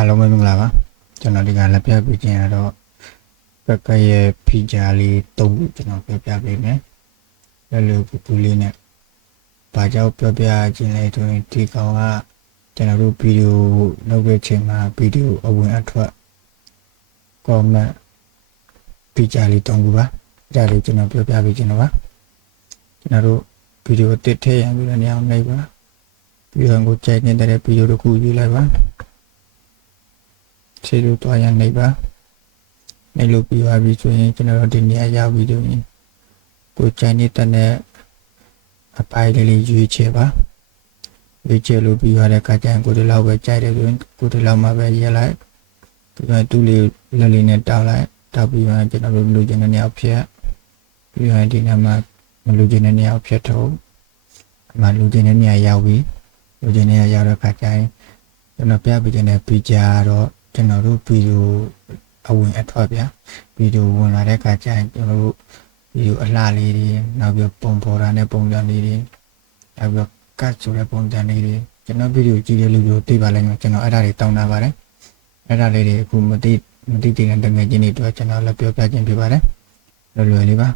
အားလုံးပဲမင်္ဂလာပါကျွန်တော်ဒီကလက်ပြပေးခြင်းရတော့ပကရဲ့ဖီဂျာလေး၃ခုကျွန်တော်ပြောပြပေးမယ်လက်လူပူပူလေးနဲ့ဘာကြောင့်ပြောပြခြင်းလဲဆိုရင်ဒီကောင်ကကျွန်တော်တို့ဗီဒီယိုလုပ်တဲ့ချိန်မှာဗီဒီယိုအဝင်အထွက်ကောမန့်ဖီဂျာလေး၃ခုပါဒါလေးကျွန်တော်ပြောပြပေးခြင်းတော့ပါကျွန်တော်တို့ဗီဒီယိုတစ်ထည့်ရပြီးတော့နေအောင်လိုက်ပါပြီးတော့ကိုကြိုက်နေတဲ့ဗီဒီယိုတစ်ခုယူလိုက်ပါခြေလို့တွားရနေပါနေလို့ပြီးပါပြီဆိုရင်ကျွန်တော်တို့ဒီနေရာရောက်ပြီးတော့ကိုကြိုက်တဲ့အပိုင်းလေးရွေးချယ်ပါရွေးချယ်လို့ပြီးရတဲ့အခါကျရင်ကိုဒီလောက်ပဲကြိုက်တယ်ဆိုရင်ကိုဒီလောက်မှပဲရေးလိုက်ပြီးတော့တူးလေးလက်လေးနဲ့တောက်လိုက်တောက်ပြီးတော့ကျွန်တော်တို့လူချင်းတဲ့နေရာဖြတ်ပြီးတော့ဒီနေရာမှာမလူချင်းတဲ့နေရာဖြတ်ထုတ်အမှလူချင်းတဲ့နေရာရောက်ပြီးလူချင်းနေရာရောက်တဲ့အခါကျရင်ကျွန်တော်ပြပြခြင်းနဲ့ပြီးကြတော့ကျွန်တော်တို့ဗီဒီယိုအဝင်အထွက်ဗျာဗီဒီယိုဝင်လာတဲ့အခါကျရင်ကျွန်တော်တို့ဗီဒီယိုအလှလေးတွေနောက်ပြီးပုံပေါ်တာနဲ့ပုံစံလေးတွေနောက်ပြီးကတ်ဆိုတဲ့ပုံစံလေးတွေကျွန်တော်ဗီဒီယိုကြည့်တဲ့လူတွေသိပါလိမ့်မယ်ကျွန်တော်အဲ့ဒါတွေတောင်းတာပါတယ်အဲ့ဒါလေးတွေအခုမသိတဲ့တကယ်ချင်းတွေတော့ကျွန်တော်လည်းပြောပြခြင်းပြပါတယ်လွယ်လွယ်လေးပါ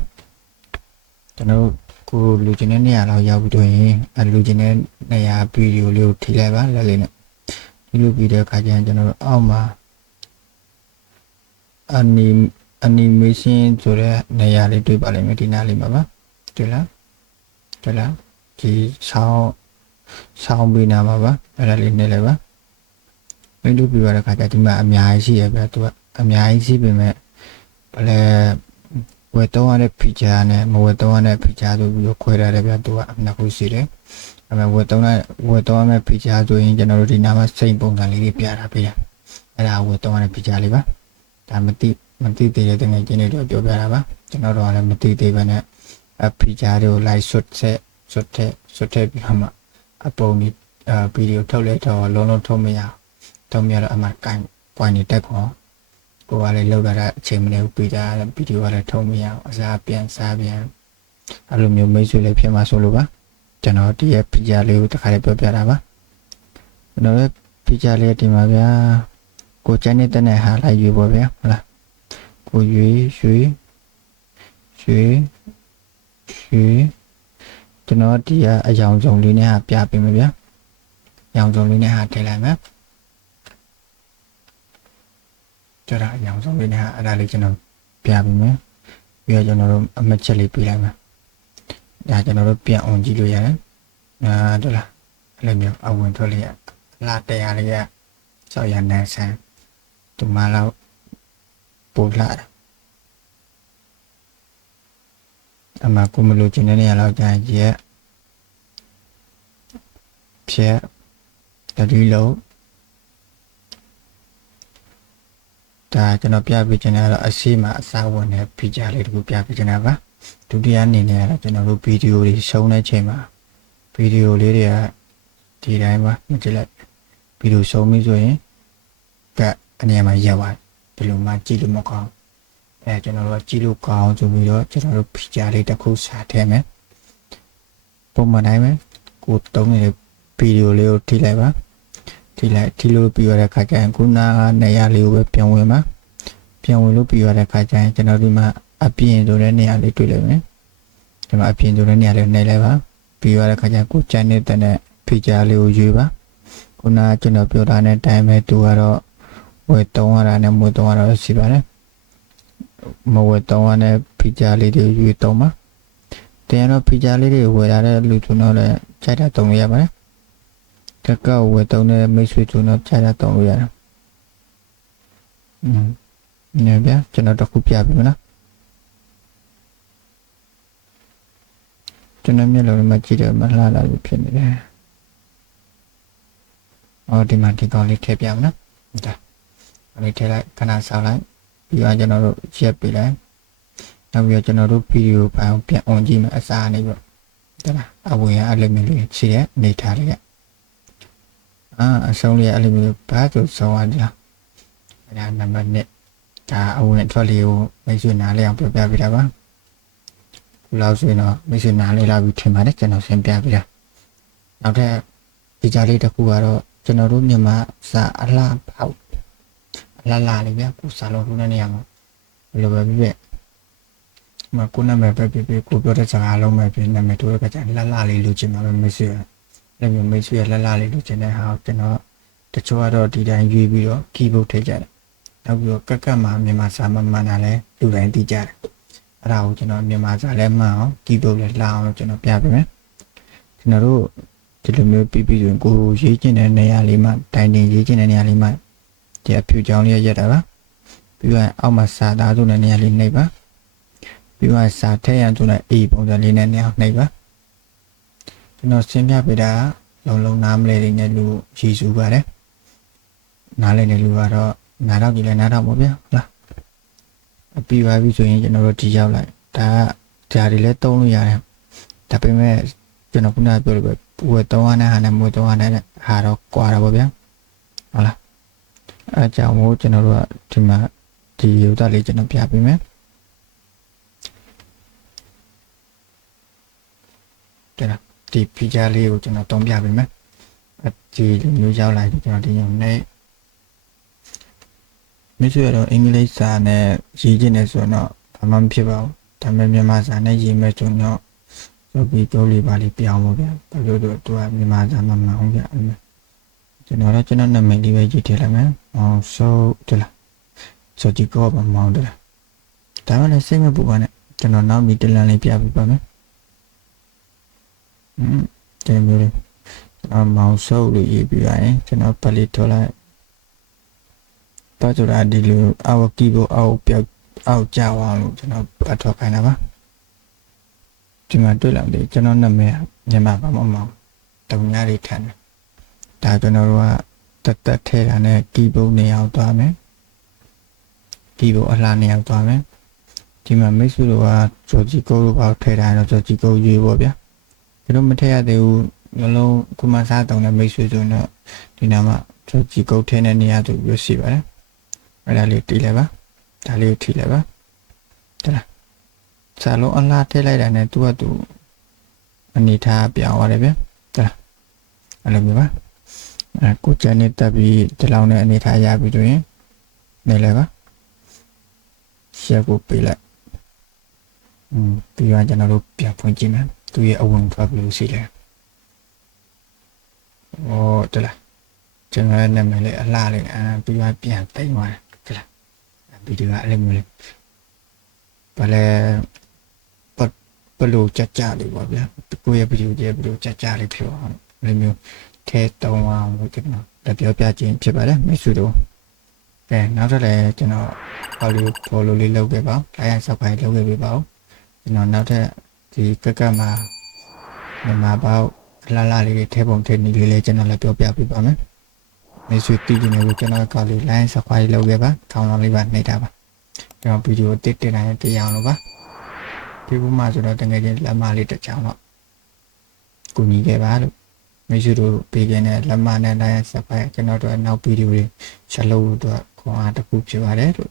ကျွန်တော်ကိုလူချင်းတဲ့နေရာလောက်ရောက်ပြီးတော့ရင်အဲ့လူချင်းတဲ့နေရာဗီဒီယိုလေးကိုထိလိုက်ပါလက်လေးနဲ့ဒီလိုပြီးတဲ့အခါကျရင်ကျွန်တော်တို့အောက်မှာanimation ဆိုတဲ့နေရာလေးတွေ့ပါလိမ့်မယ်ဒီနားလေးမှာပါတွေ့လားဒီဆောင်းပေးနာမှာပါအဲ့ဒါလေးနေလိုက်ပါမင်းတို့ပြီးရတဲ့အခါကျဒီမှာအများကြီးရှိရပြသူကအများကြီးရှိပေမဲ့ဘယ်လဲဝယ်တော့ရတဲ့ feature နဲ့မဝယ်တော့ရတဲ့ feature ဆိုပြီးတော့ခွဲထားတယ်ပြသူကအနှစ်ခုရှိတယ်အဲ့မဲ့ဝယ်တော့ရမယ့် feature ဆိုရင်ကျွန်တော်တို့ဒီနားမှာစိတ်ပုံစံလေးတွေပြတာပေးရအဲ့ဒါဝယ်တော့ရတဲ့ feature လေးပါဒါမသိသေးတဲ့တကယ်ချင်းတွေတော့ပြောပြတာပါကျွန်တော်တို့ကလည်းမသိသေးပဲနဲ့ feature တွေကို live ဆွတ်ထည့်ပြီးမှအပုံဒီဗီဒီယိုထုတ်လဲတော့လုံးထုတ်မရတော့အမှကန် point တွေတက်ခေါ်ကိုကလည်းလောက်လာတဲ့အချိန်မနေဘူးပြီးတာဗီဒီယိုကလည်းထုတ်မရအောင်အစားပြန်အဲ့လိုမျိုးမိတ်ဆွေလေးဖြစ်မှာဆိုလို့ပါကျွန်တော်ဒီရဲ့ feature လေးကိုတစ်ခါလေးပြောပြတာပါကျွန်တော်ရဲ့ feature လေးဒီမှာဗျာကိုကျန်နေတဲ့ဟာလိုက်ရွေးပေါ့ဗျာဟုတ်လားကိုရွေးကျွန်တော်ဒီကအယောင်စုံလေးနဲ့ဟာပြပေးမယ်ဗျာအယောင်စုံလေးနဲ့ဟာထည့်လိုက်မယ်ကျတော့အယောင်စုံလေးနဲ့ဟာအဲ့ဒါလေးကျွန်တော်ပြပေးမယ်ပြီးတော့ကျွန်တော်တို့အမှတ်ချက်လေးပေးလိုက်မယ်ဒါကျွန်တော်တို့ပြန်အောင်ကြည့်လို့ရတယ်ဟုတ်လားအဲ့လိုမျိုးအဝင်ထွက်လေးလာတရားလေးကဆောက်ရနေဆန်းဒီမှာတော့ပို့လာတယ်အမှကိုမလို့ကျင်တဲ့နေရာလောက်ကြာရက်ဖြက်တတိလုံးဒါကျွန်တော်ပြပြချင်တာတော့အရှိမအစားဝင်တဲ့ feature လေးတခုပြပြချင်တာပါဒုတိယအနေနဲ့ကတော့ကျွန်တော်တို့ဗီဒီယိုတွေရှုံးတဲ့ချိန်မှာဗီဒီယိုလေးတွေကဒီတိုင်းပါမကြည့်လိုက်ဗီဒီယိုရှုံးပြီဆိုရင်အနေမှာရက်သွားဒီလိုမှကြည့်လို့မကောင်းကျွန်တော်တို့ကြည့်လို့ကောင်းဆိုပြီးတော့ကျွန်တော်တို့ feature လေးတစ်ခုစာထည့်မယ်ပုံမှန်တိုင်းပဲကိုတုံးနေတဲ့ဗီဒီယိုလေးကိုထိလိုက်ပါထိလို့ပြီးရတဲ့ခါကျရင်ခုနကနေရာလေးကိုပဲပြန်ဝင်ပါပြန်ဝင်လို့ပြီးရတဲ့ခါကျရင်ကျွန်တော်ဒီမှာအပြင်ဆိုတဲ့နေရာလေးတွေ့လိုက်မယ်ဒီမှာအပြင်ဆိုတဲ့နေရာလေးနှိပ်လိုက်ပါပြီးရတဲ့ခါကျရင်ကိုချန်နေတဲ့ feature လေးကိုရွေးပါခုနကျွန်တော်ပြောထားတဲ့အတိုင်းပဲသူကတော့ဝယ်တုံးရတာနဲ့မဝယ်တုံးရတာရှိပါတယ်မဝယ်တုံးရတဲ့ feature လေးတွေရွေးတုံးပါတင်တော့ feature လေးတွေဝယ်လာတဲ့လူကျွန်တော်လည်းခြိုက်တာတုံးလို့ရပါတယ်တကောက်ဝယ်တုံးတဲ့မိတ်ဆွေကျွန်တော်ခြိုက်တာတုံးလို့ရတယ်နေဗျာကျွန်တော်တခုပြပေးမလားကျွန်တော်မျက်လုံးမှာကြည့်တယ်မလှလာလို့ဖြစ်နေတယ်ဒီမှာဒီကောင်လေးထည့်ပြမလားဒါလေးထည့်လိုက်ခဏဆောက်လိုက်ပြီးတော့ကျွန်တော်တို့ရက်ပေးလိုက်နောက်ပြီးတော့ကျွန်တော်တို့ဗီဒီယိုဖိုင်ပြန်အောင်ကြည့်မယ်အစားနေပြီးတော့ဒါအဝင်အလိမ့်မျိုးလေးရှိတဲ့အနေထားလေးကအဆုံးလေးအလိမ့်မျိုးဘာလို့ဆုံးရလဲဒါနံပါတ်1ဒါအဝင်ထွက်လေးကိုမိတ်ဆွေနားလေးအောင်ပြပြပေးတာပါခုလောက်ဆိုရင်တော့မိတ်ဆွေနားလေးလာပြီးထင်ပါတယ်ကျွန်တော်ရှင်းပြပေးတာနောက်ထပ်ဒီကြားလေးတစ်ခုကတော့ကျွန်တော်တို့မြန်မာစာအလှပေါက် လာလာလေးဗျာကိုစာလုံးထိုးတဲ့နေရာမှာဘယ်လိုပဲဖြစ်ဖြစ်မကိုနာမည်ပဲဖြစ်ဖြစ်ကိုပြောတဲ့စကားလုံးပဲဖြစ်နာမည်ထိုးတဲ့ကကြလာလာလေးလိုချင်မှာပဲမိတ်ဆွေလည်းမျိုးမိတ်ဆွေလာလာလေးလိုချင်တဲ့ဟာကျွန်တော်တချို့ကတော့ဒီတိုင်းရွေးပြီးတော့ keyboard ထည့်ကြတယ်နောက်ပြီးတော့ကတ်မှာမြန်မာစာမှန်တာလဲလူတိုင်းသိကြတယ်အဲ့ဒါကိုကျွန်တော်မြန်မာစာလဲမှန်အောင် keyboard လဲလှအောင်လို့ကျွန်တော်ပြပေးမယ်ကျွန်တော်တို့ဒီလိုမျိုးပြီးဆိုရင်ကိုရေးချင်တဲ့နေရာလေးမှာတိုင်တင်ရေးချင်တဲ့နေရာလေးမှာဒီအဖြူချောင်းလေးရက်တာပါပြီးတော့အောက်မှာစာသားဆိုတဲ့နေရာလေးနှိပ်ပါပြီးတော့စာထည့်ရဆိုတဲ့ A ပုံစံလေးနဲ့နေရာနှိပ်ပါကျွန်တော်ရှင်းပြပေးတာလုံးနားမလဲနေနဲ့လူရည်စူးပါတယ်နားလဲနေလူကတော့နားတော့ကြည့်လဲနားတော့ပေါ့ဗျာဟုတ်လားအပြီးပါပြီဆိုရင်ကျွန်တော်တို့ဒီရောက်လိုက်ဒါကဓာတ်တွေလည်းသုံးလို့ရတယ်ဒါပေမဲ့ကျွန်တော်ခုနကပြောလို့ပဲပူဝဲ300နဲ့ဟာနဲ့မွေး300နဲ့ဟာတော့ကွာတာပေါ့ဗျာဟုတ်လားအဲကြောင့်မို့ကျွန်တော်တို့ကဒီမှာဒီရုပ်သားလေးကျွန်တော်ပြပေးမယ်ဒီ feature လေးကိုကျွန်တော်တုံးပြပေးမယ်ဒီလိုမျိုးရောက်လာကျွန်တော်ဒီညနေမိတ်ဆွေတို့အင်္ဂလိပ်စာနဲ့ရေးချင်တယ်ဆိုတော့ဘာမှမဖြစ်ပါဘူးဒါပေမဲ့မြန်မာစာနဲ့ရေးမယ်ဆိုတော့ဆိုပြီးပြောလေးပါလေးပြောင်းပါဗျာဘာလို့လဲသူကမြန်မာစာမှမအောင်ဗျာကျွန်တော်လည်းကျွန်တော်နာမည်လေးပဲရေးထည့်လိုက်မယ်အောင်ဆိုတယ်လားဆိုကြည့်ကောပါမောင်းတယ်လားဒါမှလည်းစိတ်မပူပါနဲ့ကျွန်တော်နောက်မီတလန်လေးပြပြပါမယ်ဒီမျိုးလေးမောင်ဆုပ်လို့ရေးပြရရင်ကျွန်တော်ပတ်လေးထော်လိုက်တော့ဆိုတာဒီလိုအောက်ကီးဖို့အောက်ပြောက်အောက်ကြအောင်လို့ကျွန်တော်ပတ်ထော်ခိုင်းတာပါဒီမှာတွေ့လာတယ်ကျွန်တော်နာမည်မြန်မာဘာမှမအောင်တုံညာလေးထမ်းတယ်ဒါကျွန်တော်တို့ကတက်ထဲတာနဲ့ကီးဖို့နေအောင်သွားမယ်ကီးဖို့အလှနေအောင်သွားမယ်ဒီမှာမိတ်ဆွေတို့ကဂျော်ဂျီကိုတို့ဘာထဲတာတော့ဂျော်ဂျီကိုရွေးပေါ့ဗျာကျွန်တော်မထည့်ရသေးဘူးမျိုးလုံးကုမစားတောင်းတဲ့မိတ်ဆွေဆိုတော့ဒီနာမှာဂျော်ဂျီကိုထဲတဲ့နေရာသူရွေးရှိပါတယ်အဲ့ဒါလေးတီးလိုက်ပါဒါလေးကိုထိလိုက်ပါတလားစာလုံးအလားထည့်လိုက်တာနဲ့သူကသူအနေထားပြောင်းသွားတယ်ဗျတလားအဲ့လိုမျိုးပါကိုကျန်နေတက်ပြီးဒီလောက်နဲ့အနေထားရပြီဆိုရင်နေလိုက်ပါရှယ်ကိုပေးလိုက်ပြီးတော့ကျွန်တော်တို့ပြန်ဖွင့်ကြည့်မယ်သူရဲ့အဝင်ထွက်လို့ရှိတယ်ဟောတလားကျွန်တော်ရဲ့နာမည်လေးအလှလေးပြီးတော့ပြန်တိတ်သွားတယ်တလားဗီဒီယိုကအဲ့လိုမျိုးလေးဘာလဲဘလို့ကြလေးပေါ့ဗျာကိုရဲ့ဗီဒီယိုကြလေးဖြစ်အောင်အဲ့လိုမျိုးထဲတုံးအောင်လို့ကျွန်တော်လက်ပြောပြခြင်းဖြစ်ပါတယ်မိတ်ဆွေတို့ကဲနောက်ထပ်လည်းကျွန်တော်ဟောလေးဖော်လို့လေးလုပ်ခဲ့ပါလိုက်ရဆောက်ခိုင်းလုပ်ခဲ့ပြပါဦးကျွန်တော်နောက်ထပ်ဒီကမှာမြန်မာပေါက်လာလာလေးထဲပုံထဲနီးလေးကျွန်တော်လည်းပြောပြပေးပါမယ်မိတ်ဆွေတည်ကြည့်နေလို့ကျွန်တော်ကောက်လေး line subscribe လုပ်ခဲ့ပါခေါင်းလောင်းလေးပါနှိပ်တာပါကျွန်တော်ဗီဒီယိုတစ်တင်တိုင်းတရားအောင်လို့ပါဒီဘုမှာဆိုတော့တကယ်ချင်းလက်မလေးတစ်ချောင်းတော့ကိုညီခဲ့ပါလို့မိတ်ဆွေတို့ပေးခဲ့တဲ့လက်မနဲ့ line subscribe ကျွန်တော်တို့နောက်ဗီဒီယိုတွေချက်လို့တော့ခွန်အားတစ်ခုဖြစ်ပါတယ်လို့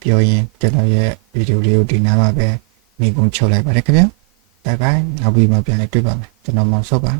ပြောရင်ကျွန်တော်ရဲ့ဗီဒီယိုလေးကိုဒီနားမှာပဲမိကုံချုပ်လိုက်ပါတယ်ခင်ဗျာဘိုင်ဘိုင်နောက်ပြီးမှပြန်လည်တွေ့ပါမယ်ကျွန်တော်မောင်စောပါ